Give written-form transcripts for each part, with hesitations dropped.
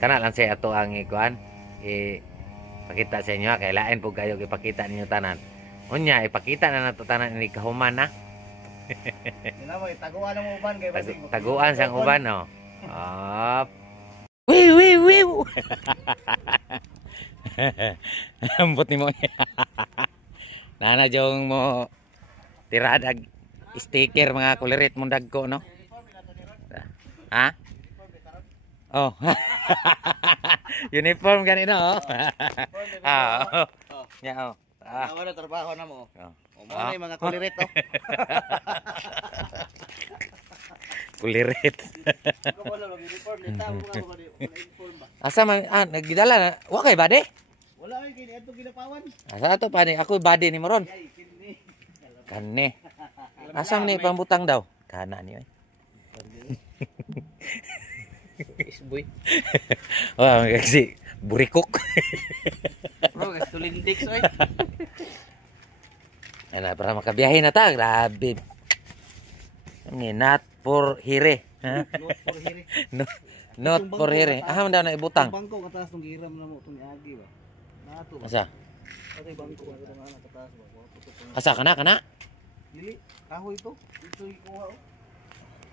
Kana lang sa ato ang ikuan pakita sa inyo kay lain po kayo ipakita ninyo tanan. Unya ipakita na nato tanan ini kahuman na. Taguan ang uban kay Taguan sang uban no. Op. Wiw. Ambot ni mo. Nana jong mo tirada sticker mga kulirit mong dagko no. Ha? Oh. Uniform ganito oh. Ah. Nya oh. Wala trabaho na mo. Oh. Mo na mga kulirit oh. Kulirit. Ko wala mag uniform nita mo nga uniform ba. Asa man nagidala na wa kay bade? Wala ay kini adto ginapawan. Asa ato pa ni ako bade ni moron. Kani. Asa man ni pambutang daw? Kana ni oy. Isboy. Wah, kasi burikok. Bro, kasi tulindik oy. Ana para makabiyahe na ta, grabe. Ni not for hire. Not for hire. Not for hire. Ah, man daw na ibutang. Bangko kataas tong giram na mo tong agi ba. Nato. Asa? Atay bangko ka tong ana kataas ba. Asa kana? Dili, kahoy to. Ito ikuha oh.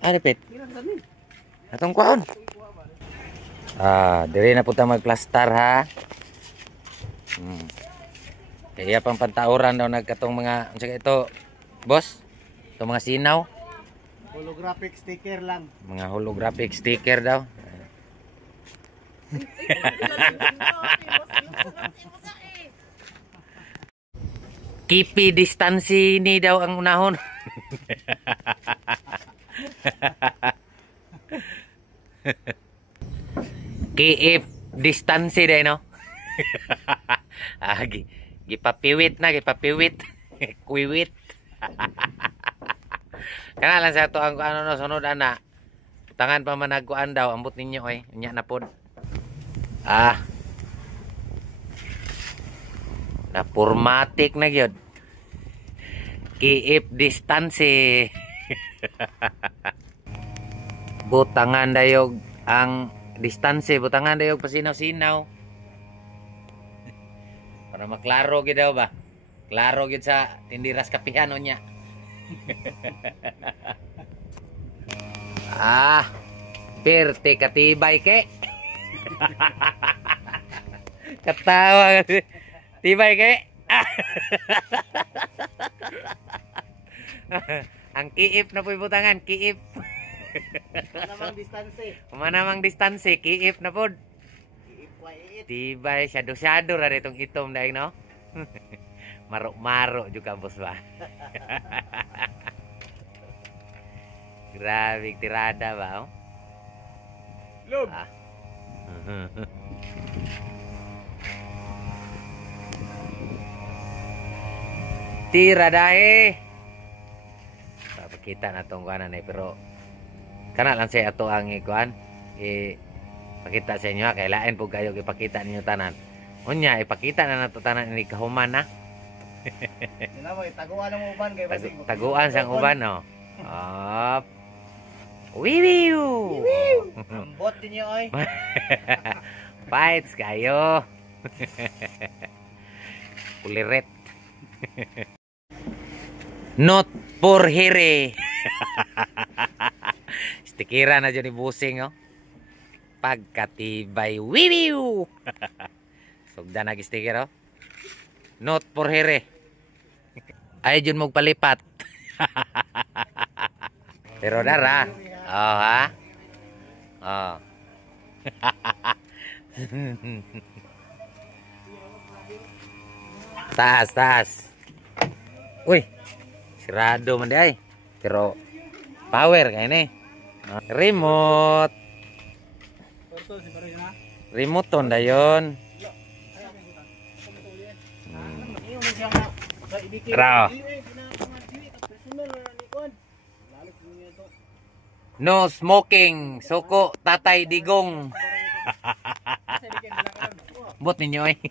Ah, repeat. Kira ganin. Atong kuan. Dire na punta magplastar ha. Kaya pang pantauran daw nagkatong mga unsa ito, boss? Ito mga sinaw. Holographic sticker lang. Mga holographic sticker daw. Kipi distansi ni daw ang unahon. Keep distansi day no. Gipapiwit na, gipapiwit. Kuiwit. Kana lang sa to ang ano no sunod ana. Tangan pa man nagkuan daw ambot ninyo oy, unya na pod. Na formatic na gyud. Keep distansi. Butangan dayog ang distansi, butangan dayog pasinaw-sinaw. Para maklaro gid daw ba? Klaro gid sa tindiras kapihan nya. Perte katibay ke. Katawa. Tibay ke. Ang kiip na po'y butangan, kiip. Manamang distansi, kiip na po. Tibay, shadow ra ditong itom daig no. Maro juga bos ba. Grabe tirada ba oh. Lob. Tirada Papakita na tong kuanan pero kana lang sa ato ang ikuan pakita sa inyo kay lain po kayo ipakita ninyo tanan. Unya ipakita na nato tanan ini kahuman na. Taguan ang uban kay taguan sang uban no. Op. Wiw. Ambot din niyo oy. Fights kayo. Kuliret. Not for hire. Stikira na dyan ni busing oh. Pagkatibay. Wiwiw. Sugda na sticker oh. Not for hire. Ay dyan magpalipat. Pero dara. Oh ha. Oh. Tas. Uy. Sirado man di ay. Pero power kaya ni. Remote. Remote ton dayon. Raw. No smoking. Suko Tatay Digong. Bot ninyo eh.